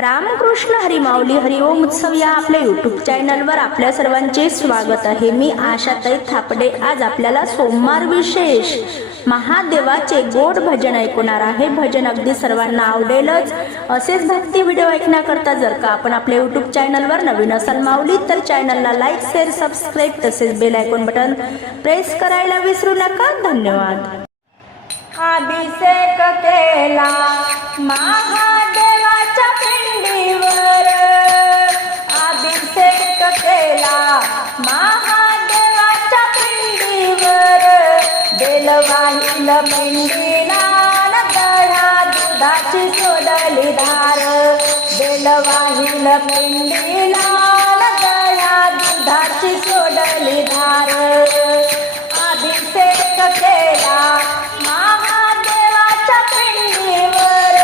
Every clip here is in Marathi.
रामकृष्ण हरिमाऊली हरिओम उत्सव या आपल्या यूट्यूब चॅनलवर आपल्या सर्वांचे स्वागत आहे. मी आशाताई थापडे. आज आपल्याला सोमवार विशेष महादेवाचे गोड भजन ऐकणार आहे. भजन अगदी सर्वांना आवडेलच. असेच भक्ती व्हिडिओ ऐकण्याकरता जर का आपण आपल्या यूट्यूब चॅनलवर नवीन असाल माऊली तर चॅनलला लाईक शेअर सबस्क्राईब तसेच बेल ऐकून बटन प्रेस करायला विसरू नका. धन्यवाद. अभिषेक केला महादेव बेलवाहिल पिंडीला नान दह्या दुधाची सोडली धार बेलवाहिल पिंडीला नान दह्या दुधाची सोडली धार अभिषेक केला महादेवाच्या पिंडीवर.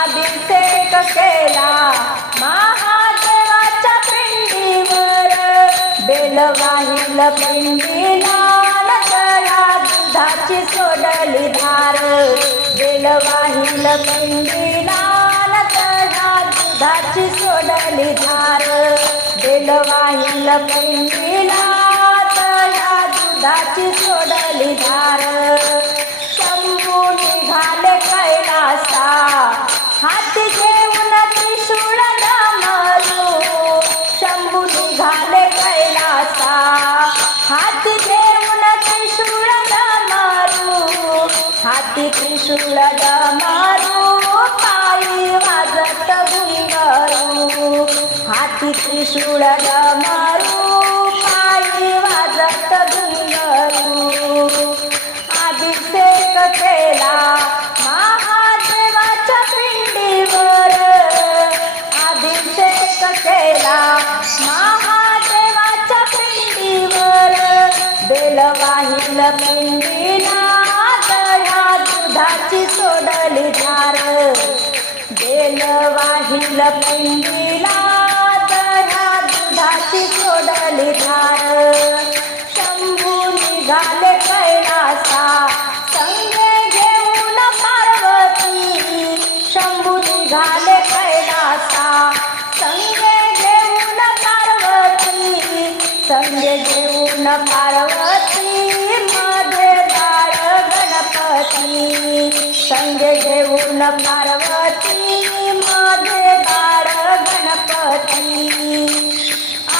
अभिषेक केला महादेवाच्या पिंडीवर. बेलवाहिल पिंडीला दुधाची सोडली धार. बेलवाहिल पिंडीला नकळा दुधाची सोडली धार. बेलवाहिल पिंडीला तळा दुधाची सोडली धार. शंभू निघाले कैलासा. हाती घेऊन त्रिशूळ डमरू शंभू निघाले कैलासा. हाती हाती मारू पायी वाजत घुंगरू हाती त्रिशूळ मारू पायी वाजत घुंगरू अभिषेक केला महादेवाच्या पिंडीवर. अभिषेक केला महादेवाच्या पिंडीवर. बेलवाहिल पिंडीला दुधाची सोडली धार. बेलवाहिल पिंडीला दह्या दुधाची सोडली धार. शंभू निघाले कैलासा संगे घेऊन पार्वती. शंभू निघाले कैलासा संगे घेऊन पार्वती. संगे घेऊन पार्वती. संगे घेऊन पार्वती माझे बाळ गणपती.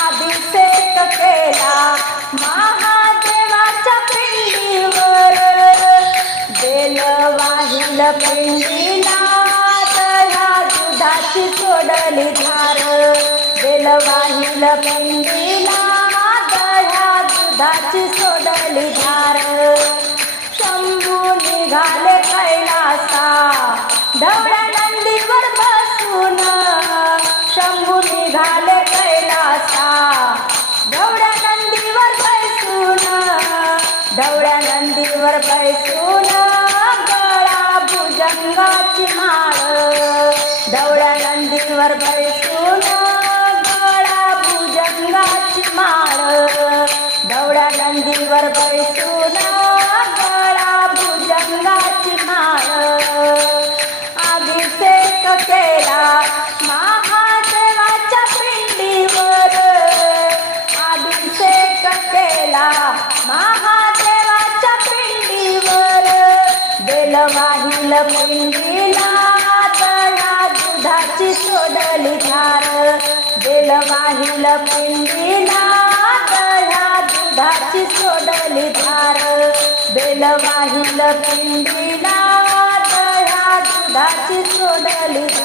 अभिषेक केला महादेवाच्या पिंडीवर बेलवाहिल पिंडीला तळा दुधाची सोडली धार. बेलवाहिल पिंडीला तळा दुधाची सोडली धार. शंभू निघाले ढवळ्या नंदीवर बसून शंभू निघाले कैलासा. ढवळ्या नंदीवर बैसून ढवळ्या नंदीवर बैसून गळा भुजंगाची माळ. ढवळ्या नंदीवर बैसून गळा भुजंगाची माळ. ढवळ्या नंदीवर बैसून अभिषेक केला महादेवाच्या पिंडीवर. अभिषेक केला महादेवाच्या पिंडीवर. बेलवाहिल पिंडीला तळा दुधाची सोडली धार. बेलवाहिल पिंडीला तळा दुधाची सोडली धार. बेलवाहिल पिंडीला तळा दुधाची सोडली धार